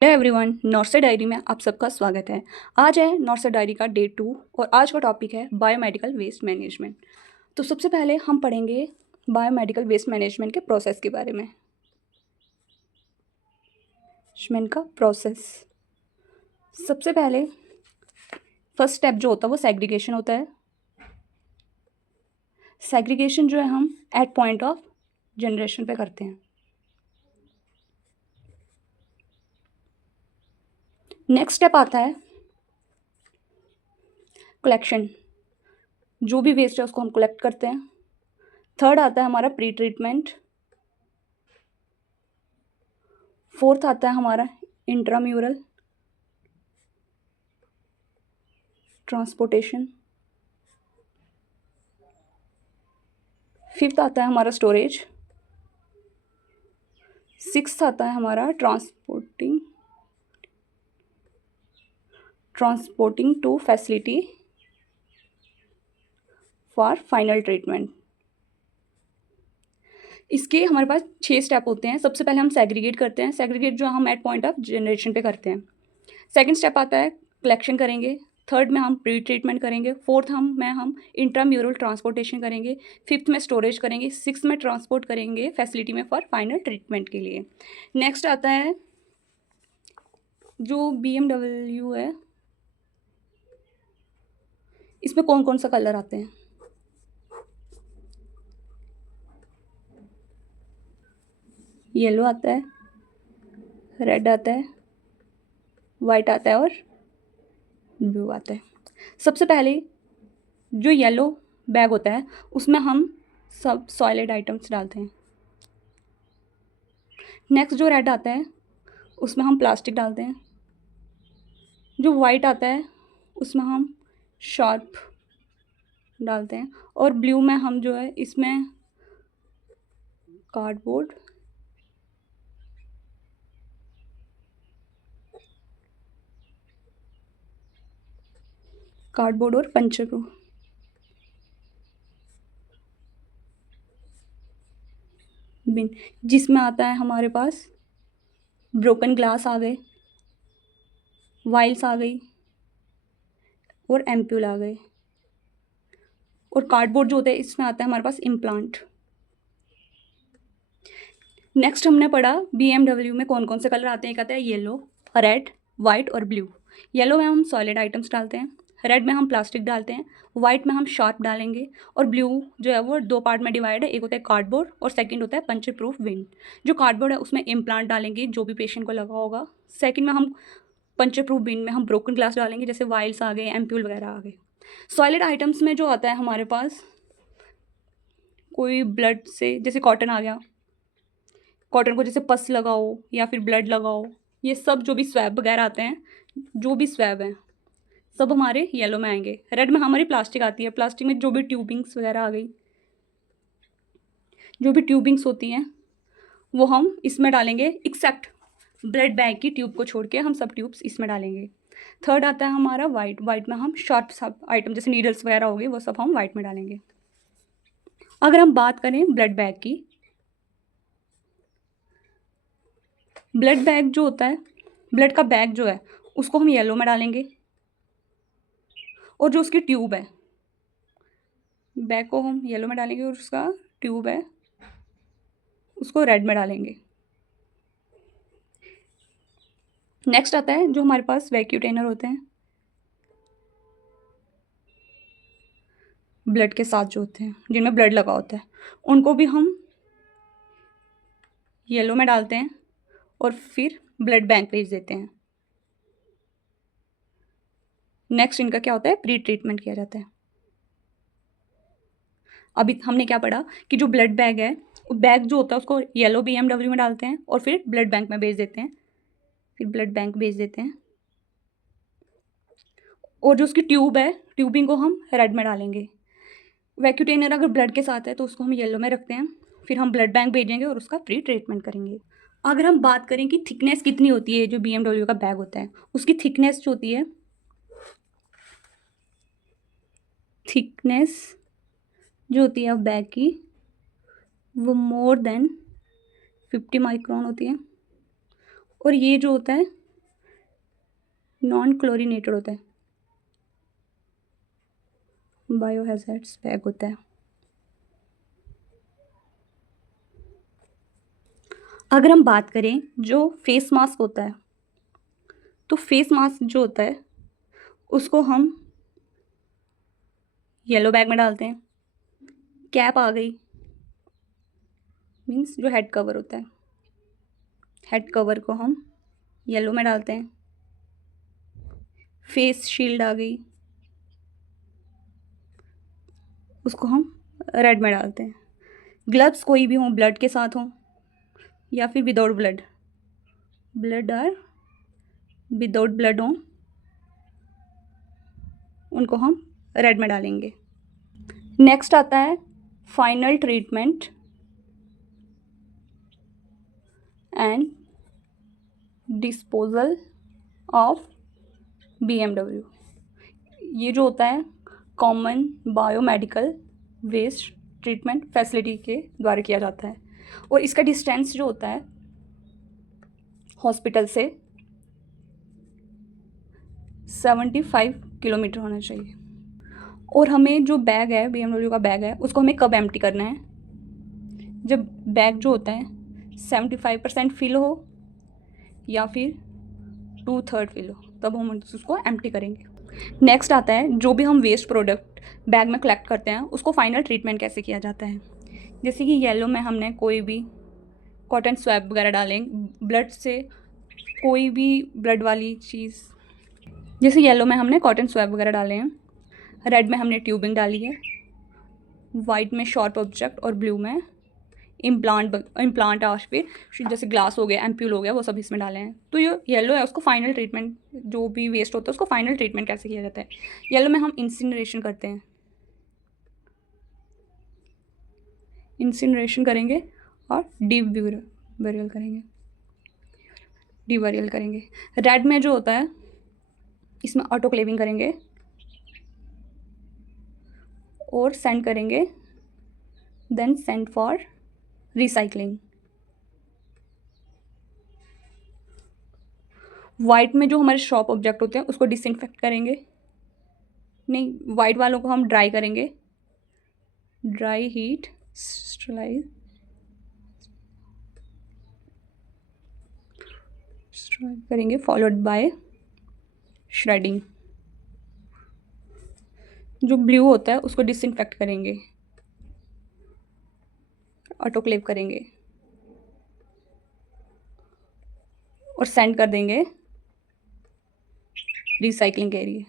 Hello everyone, नॉर्से diary में आप सबका स्वागत है। आज है नॉर्से डायरी का डे 2 और आज का टॉपिक है बायोमेडिकल वेस्ट मैनेजमेंट। तो सबसे पहले हम पढ़ेंगे बायोमेडिकल वेस्ट मैनेजमेंट के प्रोसेस के बारे में। मैनेजमेंट का प्रोसेस, सबसे पहले फर्स्ट स्टेप जो होता है वो सेग्रीगेशन होता है। सेग्रीगेशन जो है हम एट पॉइंट ऑफ जनरेशन पे करते हैं। नेक्स्ट स्टेप आता है कलेक्शन, जो भी वेस्ट है उसको हम कलेक्ट करते हैं। थर्ड आता है हमारा प्री ट्रीटमेंट। फोर्थ आता है हमारा इंट्राम्यूरल ट्रांसपोर्टेशन। फिफ्थ आता है हमारा स्टोरेज। सिक्स्थ आता है हमारा transporting to facility for final treatment. इसके हमारे पास 6 स्टेप होते हैं। सबसे पहले हम सेग्रीगेट करते हैं। सेग्रीगेट जो हम एट पॉइंट ऑफ जनरेशन पे करते हैं। सेकंड स्टेप आता है कलेक्शन करेंगे। थर्ड में हम प्री ट्रीटमेंट करेंगे। फोर्थ हम इंट्राम्यूरल ट्रांसपोर्टेशन करेंगे। फिफ्थ में स्टोरेज करेंगे। सिक्स्थ में ट्रांसपोर्ट करेंगे फैसिलिटी में फॉर फाइनल ट्रीटमेंट के लिए। नेक्स्ट आता है जो BMW है, इसमें कौन कौन सा कलर आते हैं? येलो आता है, रेड आता है, वाइट आता है और ब्लू आता है। सबसे पहले जो येलो बैग होता है उसमें हम सब सॉलिड आइटम्स डालते हैं। नेक्स्ट जो रेड आता है उसमें हम प्लास्टिक डालते हैं। जो वाइट आता है उसमें हम शार्प डालते हैं और ब्लू में हम जो है इसमें कार्डबोर्ड और पंचर को बिन, जिसमें आता है हमारे पास ब्रोकन ग्लास आ गए, वाइल्स आ गई और एम्प्यूल आ गए। और कार्डबोर्ड जो होता है इसमें आता है हमारे पास इम्प्लांट। नेक्स्ट हमने पढ़ा BMW में कौन कौन से कलर आते हैं। एक आता है येलो, रेड, वाइट और ब्लू। येलो में हम सॉलिड आइटम्स डालते हैं, रेड में हम प्लास्टिक डालते हैं, वाइट में हम शार्प डालेंगे और ब्लू जो है वो 2 पार्ट में डिवाइड है। एक होता है कार्डबोर्ड और सेकंड होता है पंचर प्रूफ विंड। जो कार्डबोर्ड है उसमें इम्प्लांट डालेंगे जो भी पेशेंट को लगा होगा। सेकंड में हम पंचर प्रूफ विंड में हम ब्रोकन ग्लास डालेंगे, जैसे वाइल्स आ गए, एम्प्यूल वगैरह आ गए। सॉलिड आइटम्स में जो आता है हमारे पास कोई ब्लड से, जैसे कॉटन आ गया, कॉटन को जैसे पस लगाओ या फिर ब्लड लगाओ, ये सब जो भी स्वैब वगैरह आते हैं, जो भी स्वैब हैं सब हमारे येलो में आएंगे। रेड में हमारी प्लास्टिक आती है। प्लास्टिक में जो भी ट्यूबिंग्स वगैरह आ गई, जो भी ट्यूबिंग्स होती हैं वो हम इसमें डालेंगे, एक्सेप्ट ब्लड बैग की ट्यूब को छोड़ के हम सब ट्यूब्स इसमें डालेंगे। थर्ड आता है हमारा वाइट। वाइट में हम शार्प सब आइटम जैसे नीडल्स वगैरह हो गए वो सब हम वाइट में डालेंगे। अगर हम बात करें ब्लड बैग की, ब्लड बैग जो होता है, ब्लड का बैग जो है उसको हम येलो में डालेंगे और जो उसकी ट्यूब है, बैग को हम येलो में डालेंगे और उसका ट्यूब है उसको रेड में डालेंगे। नेक्स्ट आता है जो हमारे पास वैक्यूटेनर होते हैं, ब्लड के साथ जो होते हैं जिनमें ब्लड लगा होता है, उनको भी हम येलो में डालते हैं और फिर ब्लड बैंक भेज देते हैं। नेक्स्ट इनका क्या होता है, प्री ट्रीटमेंट किया जाता है। अभी हमने क्या पढ़ा कि जो ब्लड बैग है, बैग जो होता है उसको येलो BMW में डालते हैं और फिर ब्लड बैंक में भेज देते हैं, फिर ब्लड बैंक भेज देते हैं। और जो उसकी ट्यूब है, ट्यूबिंग को हम रेड में डालेंगे। वैक्यूटेनर अगर ब्लड के साथ है तो उसको हम येलो में रखते हैं, फिर हम ब्लड बैंक भेजेंगे और उसका प्री ट्रीटमेंट करेंगे। अगर हम बात करें कि थिकनेस कितनी होती है, जो BMW का बैग होता है उसकी थिकनेस जो होती है, थिकनेस जो होती है बैग की वो मोर देन 50 माइक्रोन होती है। और ये जो होता है नॉन क्लोरीनेटेड होता है, बायोहैज़ार्ड्स बैग होता है। अगर हम बात करें जो फेस मास्क होता है, तो फेस मास्क जो होता है उसको हम येलो बैग में डालते हैं। कैप आ गई, मीन्स जो हेड कवर होता है, हेड कवर को हम येलो में डालते हैं। फेस शील्ड आ गई, उसको हम रेड में डालते हैं। ग्लव्स कोई भी हों, ब्लड के साथ हों या फिर विदाउट ब्लड, ब्लड और विदाउट ब्लड हों, उनको हम रेड में डालेंगे। नेक्स्ट आता है final treatment and disposal of BMW। ये जो होता है common biomedical waste treatment facility के द्वारा किया जाता है, और इसका डिस्टेंस जो होता है हॉस्पिटल से 75 किलोमीटर होना चाहिए। और हमें जो बैग है, BMW का बैग है, उसको हमें कब एम्प्टी करना है? जब बैग जो होता है 75% फिल हो या फिर 2/3 फिल हो, तब हम उसको एम्प्टी करेंगे। नेक्स्ट आता है जो भी हम वेस्ट प्रोडक्ट बैग में कलेक्ट करते हैं उसको फाइनल ट्रीटमेंट कैसे किया जाता है। जैसे कि येलो में हमने कोई भी कॉटन स्वैब वगैरह डालें, ब्लड से कोई भी ब्लड वाली चीज़, जैसे येलो में हमने कॉटन स्वैब वगैरह डाले हैं, रेड में हमने ट्यूबिंग डाली है, वाइट में शार्प ऑब्जेक्ट और ब्लू में इम्प्लांट और फिर जैसे ग्लास हो गया, एम्प्यूल हो गया, वो सब इसमें डाले हैं। तो ये येलो है, उसको फाइनल ट्रीटमेंट, जो भी वेस्ट होता है उसको फाइनल ट्रीटमेंट कैसे किया जाता है? येलो में हम इंसिनरेशन करते हैं, इंसिनरेशन करेंगे और डीबरियल करेंगे। रेड में जो होता है इसमें ऑटोक्लेविंग करेंगे और सेंड करेंगे, then send for recycling. White में जो हमारे शॉप ऑब्जेक्ट होते हैं उसको डिसइंफेक्ट करेंगे, नहीं, वाइट वालों को हम ड्राई करेंगे, ड्राई हीट स्टरलाइज करेंगे, फॉलोड बाय श्रेडिंग। जो ब्लू होता है उसको डिसइंफेक्ट करेंगे, ऑटोक्लेव करेंगे और सेंड कर देंगे रिसाइकलिंग के लिए।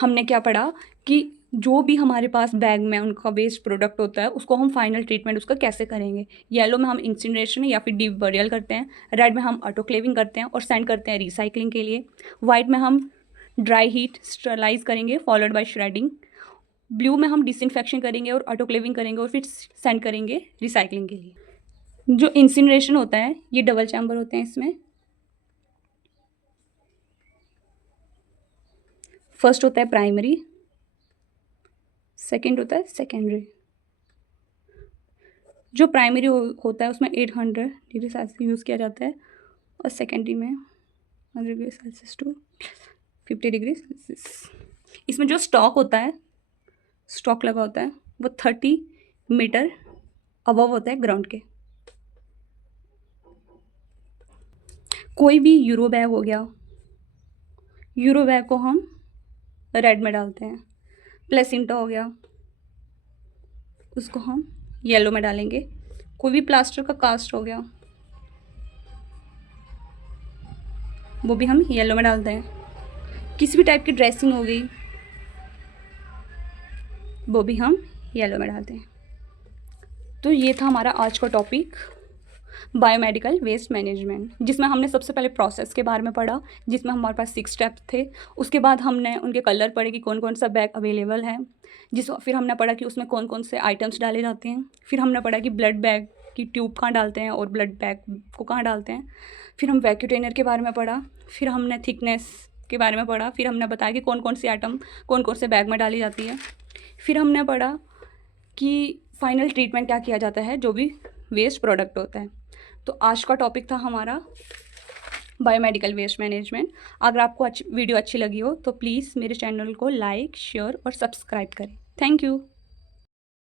हमने क्या पढ़ा कि जो भी हमारे पास बैग में उनका वेस्ट प्रोडक्ट होता है उसको हम फाइनल ट्रीटमेंट उसका कैसे करेंगे। येलो में हम इंसिनरेशन या फिर डीबरियल करते हैं, रेड में हम ऑटोक्लेविंग करते हैं और सेंड करते हैं रिसाइकलिंग के लिए, वाइट में हम ड्राई हीट स्टरलाइज करेंगे फॉलोड बाय श्रेडिंग, ब्लू में हम डिसइंफेक्शन करेंगे और ऑटोक्लेविंग करेंगे और फिर सेंड करेंगे रिसाइकलिंग के लिए। जो इंसिनरेशन होता है ये डबल चैम्बर होते हैं, इसमें फर्स्ट होता है प्राइमरी, सेकेंड होता है सेकेंडरी। जो प्राइमरी होता है उसमें 800 डिग्री सेल्सियस यूज़ किया जाता है और सेकेंडरी में 100 degree Celsius to 50 degree Celsius. इसमें जो स्टॉक होता है, स्टॉक लगा होता है वो 30 मीटर अबव होता है ग्राउंड के। कोई भी यूरो बैग हो गया, यूरो बैग को हम रेड में डालते हैं। प्लेसेंटा हो गया, उसको हम येलो में डालेंगे। कोई भी प्लास्टर का कास्ट हो गया वो भी हम येलो में डालते हैं। किसी भी टाइप की ड्रेसिंग हो गई वो भी हम येलो में डालते हैं। तो ये था हमारा आज का टॉपिक बायोमेडिकल वेस्ट मैनेजमेंट, जिसमें हमने सबसे पहले प्रोसेस के बारे में पढ़ा, जिसमें हमारे पास 6 स्टेप्स थे। उसके बाद हमने उनके कलर पढ़े कि कौन कौन सा बैग अवेलेबल है, फिर हमने पढ़ा कि उसमें कौन कौन से आइटम्स डाले जाते हैं। फिर हमने पढ़ा कि ब्लड बैग की ट्यूब कहाँ डालते हैं और ब्लड बैग को कहाँ डालते हैं। फिर हम वैक्यूम ट्रेनर के बारे में पढ़ा, फिर हमने थिकनेस के बारे में पढ़ा, फिर हमने बताया कि कौन कौन सी आइटम कौन कौन से बैग में डाली जाती है। फिर हमने पढ़ा कि फाइनल ट्रीटमेंट क्या किया जाता है जो भी वेस्ट प्रोडक्ट होता है। तो आज का टॉपिक था हमारा बायोमेडिकल वेस्ट मैनेजमेंट। अगर आपको वीडियो अच्छी लगी हो तो प्लीज़ मेरे चैनल को लाइक, शेयर और सब्सक्राइब करें। Thank you.